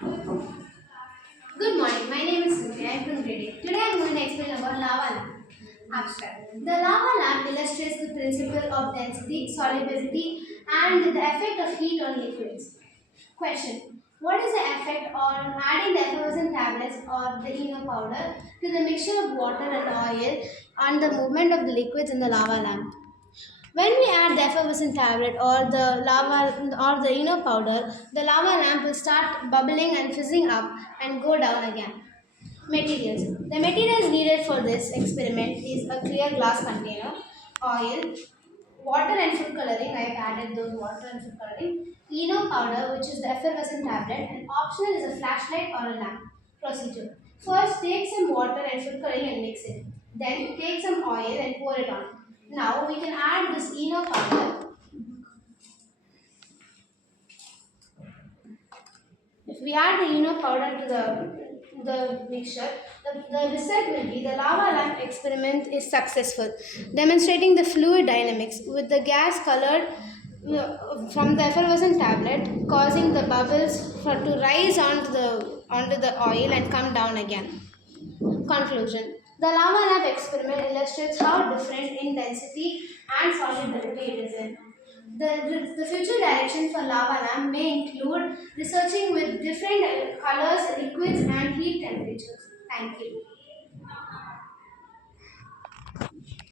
Good morning, my name is Cynthia. I am from grade 8. Today I am going to explain about lava lamp. Abstract. The lava lamp illustrates the principle of density, solubility, and the effect of heat on liquids. Question. What is the effect on adding the effervescent tablets or the Eno powder to the mixture of water and oil on the movement of the liquids in the lava lamp? When we add the effervescent tablet or the lava or the Eno powder, the lava lamp will start bubbling and fizzing up and go down again. Materials. The materials needed for this experiment is a clear glass container, oil, water and food coloring. I have added those water and food coloring. Eno powder, which is the effervescent tablet, and optional is a flashlight or a lamp. Procedure. First, take some water and food coloring and mix it. Then, take some oil and pour it on. Now, we can add this Eno powder. If we add the Eno powder to the mixture, the result will be the lava lamp experiment is successful, demonstrating the fluid dynamics with the gas colored from the effervescent tablet, causing the bubbles to rise onto the oil and come down again. Conclusion. The lava lamp experiment illustrates how different in density and solubility it is in. The future direction for lava lamp may include researching with different colors, liquids, and heat temperatures. Thank you.